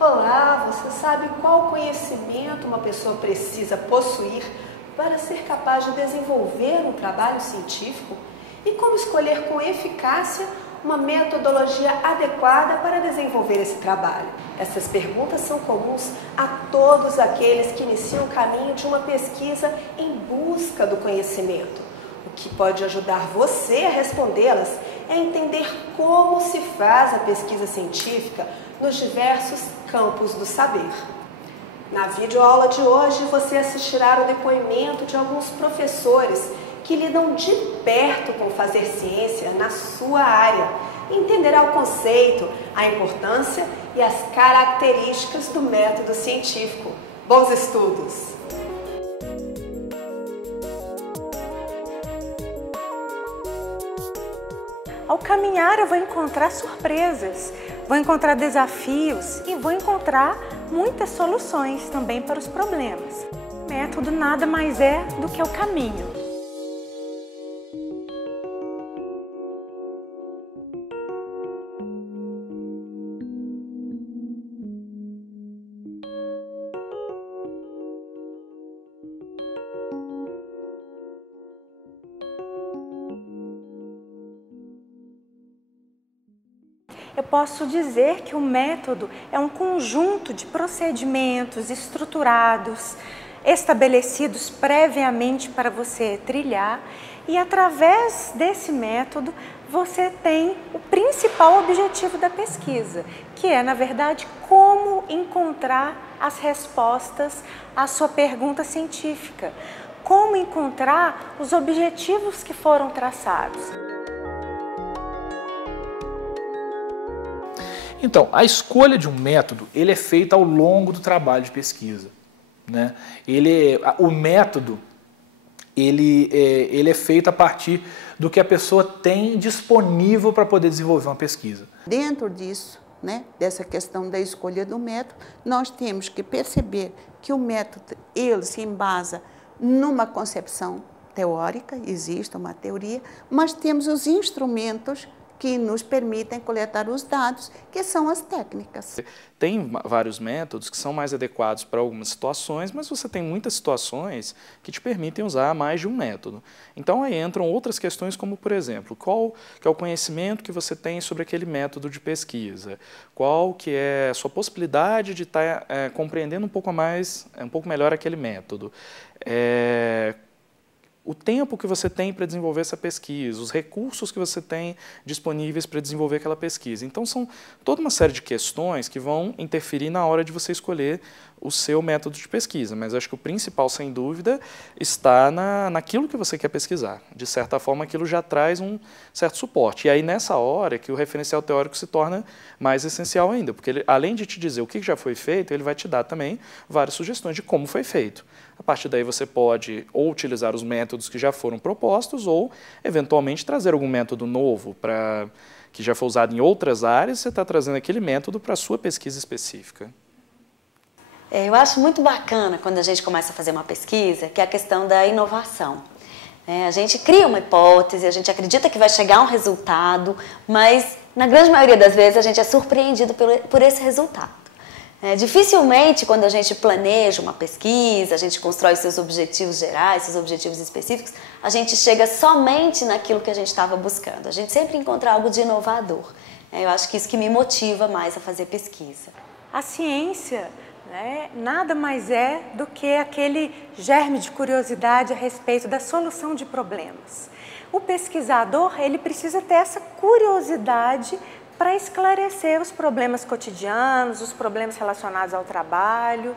Olá, você sabe qual conhecimento uma pessoa precisa possuir para ser capaz de desenvolver um trabalho científico? E como escolher com eficácia uma metodologia adequada para desenvolver esse trabalho? Essas perguntas são comuns a todos aqueles que iniciam o caminho de uma pesquisa em busca do conhecimento. O que pode ajudar você a respondê-las é entender como se faz a pesquisa científica nos diversos campos do saber. Na videoaula de hoje, você assistirá ao depoimento de alguns professores que lidam de perto com fazer ciência na sua área e entenderá o conceito, a importância e as características do método científico. Bons estudos! Ao caminhar eu vou encontrar surpresas, vou encontrar desafios e vou encontrar muitas soluções também para os problemas. O método nada mais é do que o caminho. Eu posso dizer que o método é um conjunto de procedimentos estruturados, estabelecidos previamente para você trilhar, e através desse método você tem o principal objetivo da pesquisa, que é, na verdade, como encontrar as respostas à sua pergunta científica, como encontrar os objetivos que foram traçados. Então, a escolha de um método, ele é feita ao longo do trabalho de pesquisa, né? O método, ele é feito a partir do que a pessoa tem disponível para poder desenvolver uma pesquisa. Dentro disso, né, dessa questão da escolha do método, nós temos que perceber que o método, ele se embasa numa concepção teórica, existe uma teoria, mas temos os instrumentos que nos permitem coletar os dados, que são as técnicas. Tem vários métodos que são mais adequados para algumas situações, mas você tem muitas situações que te permitem usar mais de um método. Então aí entram outras questões como, por exemplo, qual que é o conhecimento que você tem sobre aquele método de pesquisa, qual que é a sua possibilidade de estar compreendendo um pouco melhor aquele método. O tempo que você tem para desenvolver essa pesquisa, os recursos que você tem disponíveis para desenvolver aquela pesquisa. Então, são toda uma série de questões que vão interferir na hora de você escolher o seu método de pesquisa. Mas acho que o principal, sem dúvida, está naquilo que você quer pesquisar. De certa forma, aquilo já traz um certo suporte. E aí, nessa hora, que o referencial teórico se torna mais essencial ainda, porque ele, além de te dizer o que já foi feito, ele vai te dar também várias sugestões de como foi feito. A partir daí você pode ou utilizar os métodos que já foram propostos ou, eventualmente, trazer algum método novo que já foi usado em outras áreas, você está trazendo aquele método para a sua pesquisa específica. Eu acho muito bacana quando a gente começa a fazer uma pesquisa, que é a questão da inovação. A gente cria uma hipótese, a gente acredita que vai chegar a um resultado, mas na grande maioria das vezes a gente é surpreendido por esse resultado. Dificilmente, quando a gente planeja uma pesquisa, a gente constrói seus objetivos gerais, seus objetivos específicos, a gente chega somente naquilo que a gente estava buscando. A gente sempre encontra algo de inovador. Eu acho que isso que me motiva mais a fazer pesquisa. A ciência, né, nada mais é do que aquele germe de curiosidade a respeito da solução de problemas. O pesquisador, ele precisa ter essa curiosidade para esclarecer os problemas cotidianos, os problemas relacionados ao trabalho.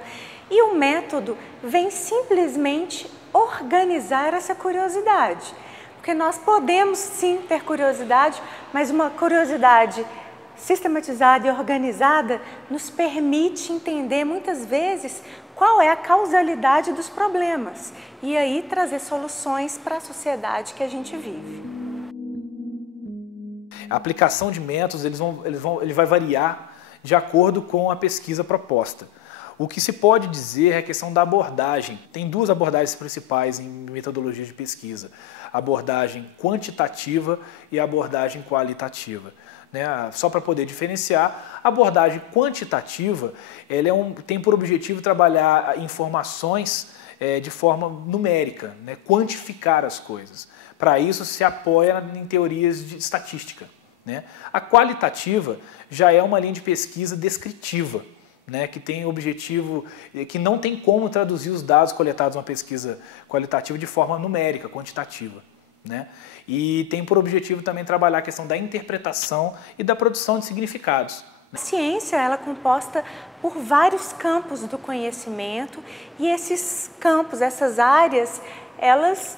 E o método vem simplesmente organizar essa curiosidade. Porque nós podemos sim ter curiosidade, mas uma curiosidade sistematizada e organizada nos permite entender muitas vezes qual é a causalidade dos problemas e aí trazer soluções para a sociedade que a gente vive. A aplicação de métodos ele vai variar de acordo com a pesquisa proposta. O que se pode dizer é a questão da abordagem. Tem duas abordagens principais em metodologia de pesquisa: a abordagem quantitativa e a abordagem qualitativa. né? Só para poder diferenciar, a abordagem quantitativa ela tem por objetivo trabalhar informações de forma numérica, né? Quantificar as coisas. Para isso se apoia em teorias de estatística, né? A qualitativa já é uma linha de pesquisa descritiva, né, que tem objetivo, que não tem como traduzir os dados coletados numa pesquisa qualitativa de forma numérica, quantitativa, né? E tem por objetivo também trabalhar a questão da interpretação e da produção de significados. A ciência ela é composta por vários campos do conhecimento e esses campos, essas áreas, elas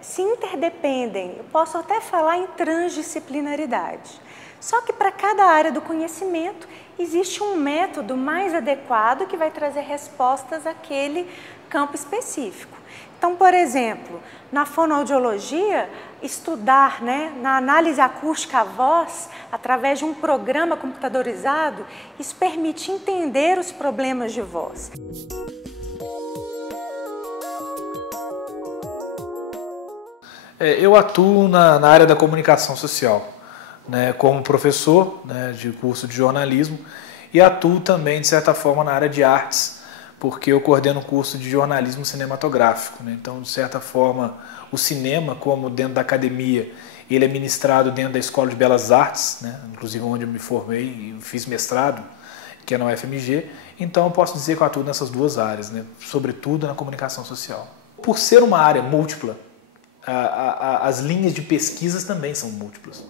se interdependem. Eu posso até falar em transdisciplinaridade. Só que para cada área do conhecimento existe um método mais adequado que vai trazer respostas àquele campo específico. Então, por exemplo, na fonoaudiologia, estudar, né, na análise acústica à voz, através de um programa computadorizado, isso permite entender os problemas de voz. Eu atuo na área da comunicação social, né, como professor, né, de curso de jornalismo, e atuo também, de certa forma, na área de artes, porque eu coordeno o curso de jornalismo cinematográfico, né? Então, de certa forma, o cinema, como dentro da academia, ele é ministrado dentro da Escola de Belas Artes, né? Inclusive onde eu me formei e fiz mestrado, que é na UFMG. Então, eu posso dizer que eu atuo nessas duas áreas, né? Sobretudo na comunicação social. Por ser uma área múltipla, as linhas de pesquisas também são múltiplas,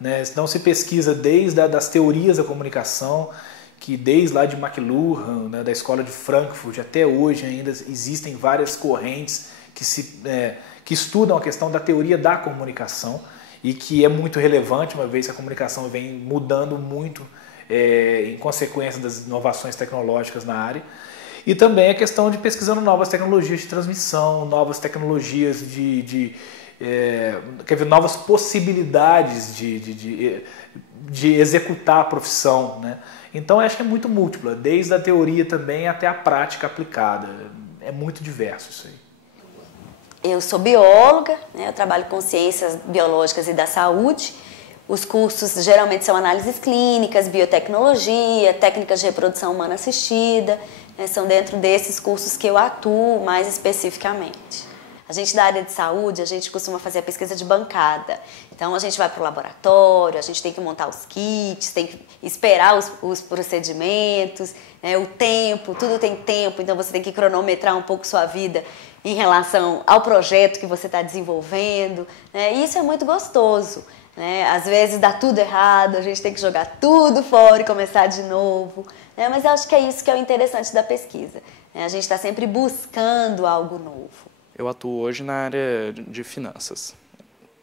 né? Então, se pesquisa desde das teorias da comunicação, que desde lá de McLuhan, né, da Escola de Frankfurt, até hoje ainda existem várias correntes que estudam a questão da teoria da comunicação e que é muito relevante, uma vez que a comunicação vem mudando muito em consequência das inovações tecnológicas na área. E também a questão de pesquisando novas tecnologias de transmissão, novas tecnologias novas possibilidades de executar a profissão, né? Então, acho que é muito múltipla, desde a teoria também até a prática aplicada. É muito diverso isso aí. Eu sou bióloga, né? Eu trabalho com ciências biológicas e da saúde. Os cursos geralmente são análises clínicas, biotecnologia, técnicas de reprodução humana assistida, né? São dentro desses cursos que eu atuo mais especificamente. A gente da área de saúde, a gente costuma fazer a pesquisa de bancada. Então, a gente vai para o laboratório, a gente tem que montar os kits, tem que esperar os procedimentos, né, o tempo, tudo tem tempo, então você tem que cronometrar um pouco sua vida em relação ao projeto que você está desenvolvendo, né, e isso é muito gostoso, né? Às vezes dá tudo errado, a gente tem que jogar tudo fora e começar de novo, né, mas eu acho que é isso que é o interessante da pesquisa, né? A gente está sempre buscando algo novo. Eu atuo hoje na área de finanças.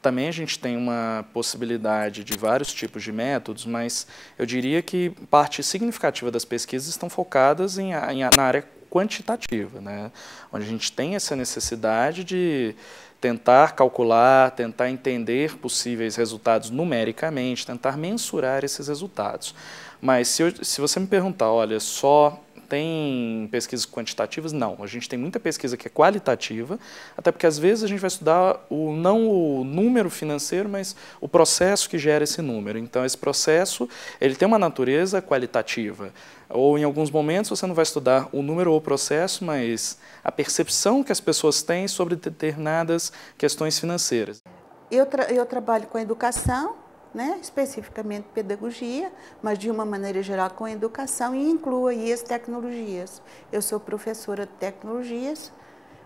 Também a gente tem uma possibilidade de vários tipos de métodos, mas eu diria que parte significativa das pesquisas estão focadas na área quantitativa, né? Onde a gente tem essa necessidade de tentar calcular, tentar entender possíveis resultados numericamente, tentar mensurar esses resultados. Mas se você me perguntar, olha, só tem pesquisas quantitativas? Não, a gente tem muita pesquisa que é qualitativa, até porque às vezes a gente vai estudar não o número financeiro, mas o processo que gera esse número. Então, esse processo ele tem uma natureza qualitativa. Ou em alguns momentos você não vai estudar o número ou o processo, mas a percepção que as pessoas têm sobre determinadas questões financeiras. Eu trabalho com educação, né, especificamente pedagogia, mas de uma maneira geral com educação e incluo aí as tecnologias. Eu sou professora de tecnologias,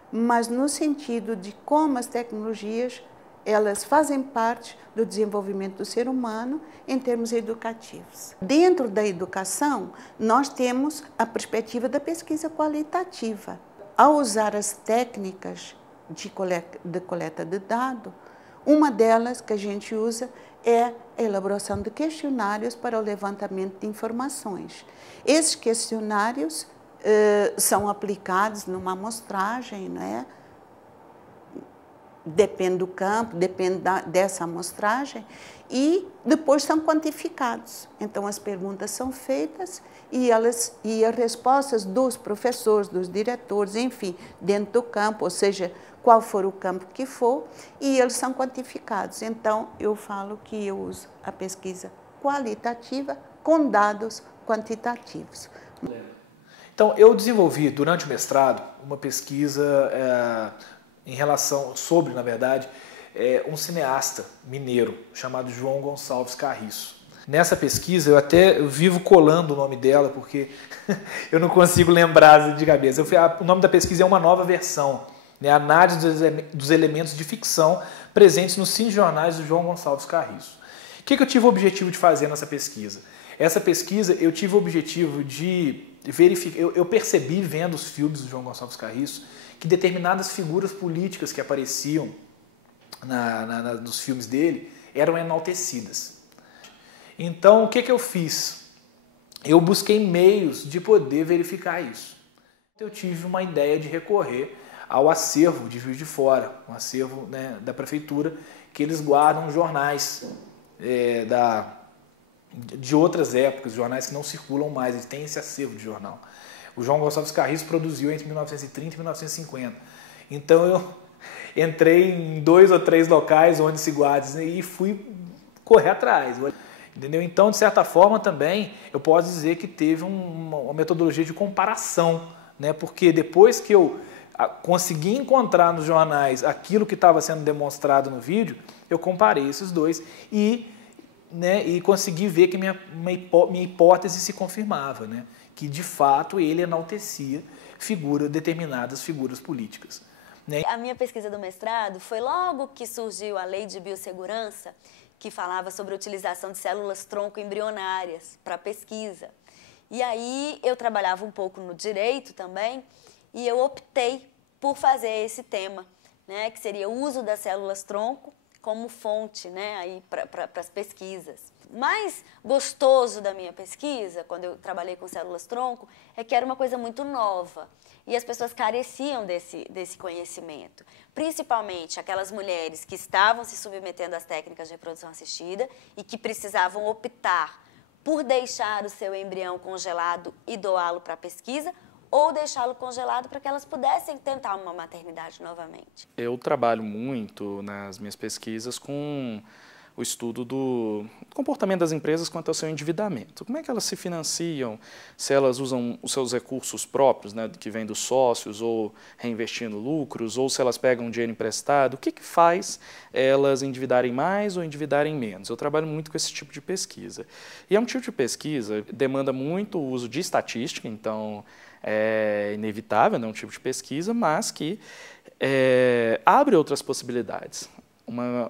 mas no sentido de como as tecnologias elas fazem parte do desenvolvimento do ser humano em termos educativos. Dentro da educação, nós temos a perspectiva da pesquisa qualitativa. Ao usar as técnicas de coleta de dados, uma delas que a gente usa é a elaboração de questionários para o levantamento de informações. Esses questionários são aplicados numa amostragem, né? Depende do campo, depende dessa amostragem, e depois são quantificados. Então, as perguntas são feitas e as respostas dos professores, dos diretores, enfim, dentro do campo, ou seja, qual for o campo que for, e eles são quantificados. Então, eu falo que eu uso a pesquisa qualitativa com dados quantitativos. Então, eu desenvolvi, durante o mestrado, uma pesquisa sobre, na verdade, um cineasta mineiro chamado João Gonçalves Carriço. Nessa pesquisa, eu vivo colando o nome dela, porque eu não consigo lembrar de cabeça. O nome da pesquisa é Uma Nova Versão, né? Análise dos elementos de ficção presentes nos cinejornais do João Gonçalves Carriço. O que eu tive o objetivo de fazer nessa pesquisa? Essa pesquisa, eu tive o objetivo de verificar. Eu percebi, vendo os filmes do João Gonçalves Carriço, que determinadas figuras políticas que apareciam nos filmes dele eram enaltecidas. Então, o que eu fiz? Eu busquei meios de poder verificar isso. Eu tive uma ideia de recorrer ao acervo de Juiz de Fora, um acervo, né, da prefeitura, que eles guardam jornais de outras épocas, jornais que não circulam mais, eles têm esse acervo de jornal. O João Gonçalves Carriço produziu entre 1930 e 1950. Então eu entrei em 2 ou 3 locais onde se guarda e fui correr atrás. Entendeu? Então, de certa forma, também eu posso dizer que teve uma metodologia de comparação, né? Porque depois que eu consegui encontrar nos jornais aquilo que estava sendo demonstrado no vídeo, eu comparei esses dois e consegui ver que minha hipótese se confirmava, né? Que, de fato, ele enaltecia determinadas figuras políticas. Né? A minha pesquisa do mestrado foi logo que surgiu a Lei de Biossegurança, que falava sobre a utilização de células-tronco embrionárias para pesquisa. E aí eu trabalhava um pouco no direito também, e eu optei por fazer esse tema, né, que seria o uso das células-tronco como fonte, né, para as pesquisas. O mais gostoso da minha pesquisa, quando eu trabalhei com células-tronco, é que era uma coisa muito nova. E as pessoas careciam desse conhecimento, principalmente aquelas mulheres que estavam se submetendo às técnicas de reprodução assistida e que precisavam optar por deixar o seu embrião congelado e doá-lo para a pesquisa, ou deixá-lo congelado para que elas pudessem tentar uma maternidade novamente. Eu trabalho muito nas minhas pesquisas com o estudo do comportamento das empresas quanto ao seu endividamento. Como é que elas se financiam, se elas usam os seus recursos próprios, né, que vêm dos sócios, ou reinvestindo lucros, ou se elas pegam dinheiro emprestado, o que faz elas endividarem mais ou endividarem menos? Eu trabalho muito com esse tipo de pesquisa. E é um tipo de pesquisa que demanda muito o uso de estatística, então é inevitável, né, um tipo de pesquisa, mas que abre outras possibilidades.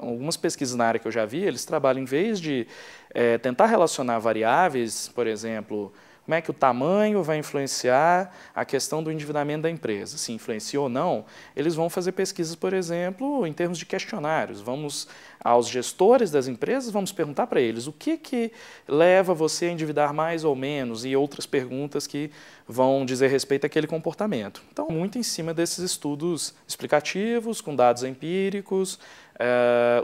Algumas pesquisas na área que eu já vi, eles trabalham, em vez de tentar relacionar variáveis, por exemplo, como é que o tamanho vai influenciar a questão do endividamento da empresa, se influencia ou não, eles vão fazer pesquisas, por exemplo, em termos de questionários. Vamos aos gestores das empresas, vamos perguntar para eles o que leva você a endividar mais ou menos, e outras perguntas que vão dizer respeito àquele comportamento. Então, muito em cima desses estudos explicativos, com dados empíricos,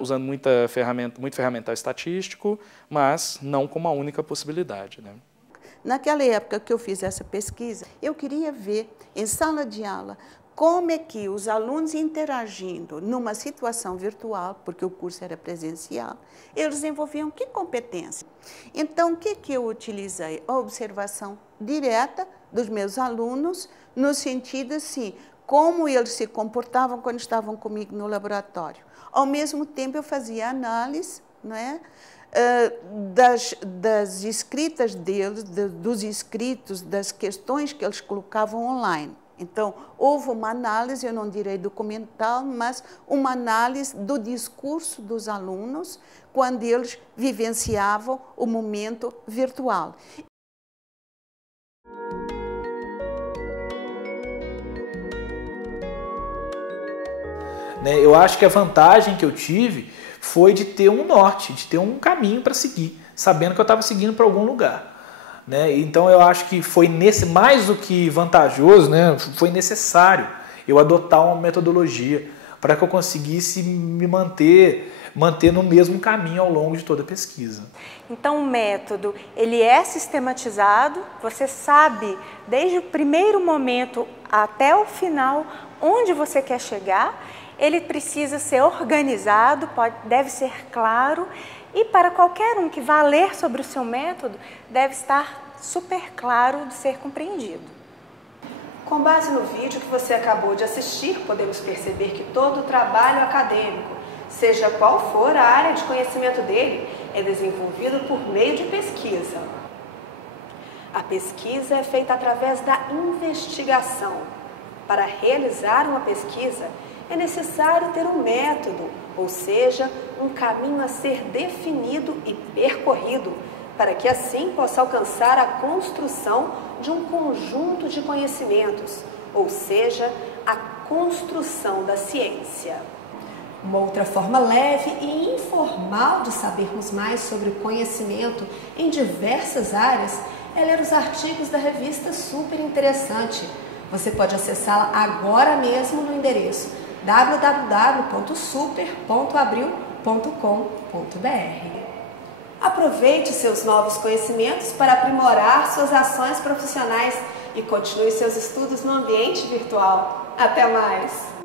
usando muito ferramental estatístico, mas não como a única possibilidade, né? Naquela época que eu fiz essa pesquisa, eu queria ver em sala de aula como é que os alunos interagindo numa situação virtual, porque o curso era presencial, eles desenvolviam que competência? Então, o que eu utilizei? A observação direta dos meus alunos, no sentido assim, como eles se comportavam quando estavam comigo no laboratório. Ao mesmo tempo, eu fazia análise, não é? Das escritas deles, dos escritos, das questões que eles colocavam online. Então, houve uma análise, eu não direi documental, mas uma análise do discurso dos alunos quando eles vivenciavam o momento virtual. Eu acho que a vantagem que eu tive foi de ter um norte, de ter um caminho para seguir, sabendo que eu estava seguindo para algum lugar. Então eu acho que foi mais do que vantajoso, foi necessário eu adotar uma metodologia para que eu conseguisse me manter no mesmo caminho ao longo de toda a pesquisa. Então o método, ele é sistematizado, você sabe desde o primeiro momento até o final onde você quer chegar, ele precisa ser organizado, deve ser claro, e para qualquer um que vá ler sobre o seu método, deve estar super claro de ser compreendido. Com base no vídeo que você acabou de assistir, podemos perceber que todo o trabalho acadêmico, seja qual for a área de conhecimento dele, é desenvolvido por meio de pesquisa. A pesquisa é feita através da investigação. Para realizar uma pesquisa, é necessário ter um método, ou seja, um caminho a ser definido e percorrido, para que assim possa alcançar a construção de um conjunto de conhecimentos, ou seja, a construção da ciência. Uma outra forma leve e informal de sabermos mais sobre o conhecimento em diversas áreas é ler os artigos da revista Super Interessante. Você pode acessá-la agora mesmo no endereço www.super.abril.com.br. Aproveite seus novos conhecimentos para aprimorar suas ações profissionais e continue seus estudos no ambiente virtual. Até mais!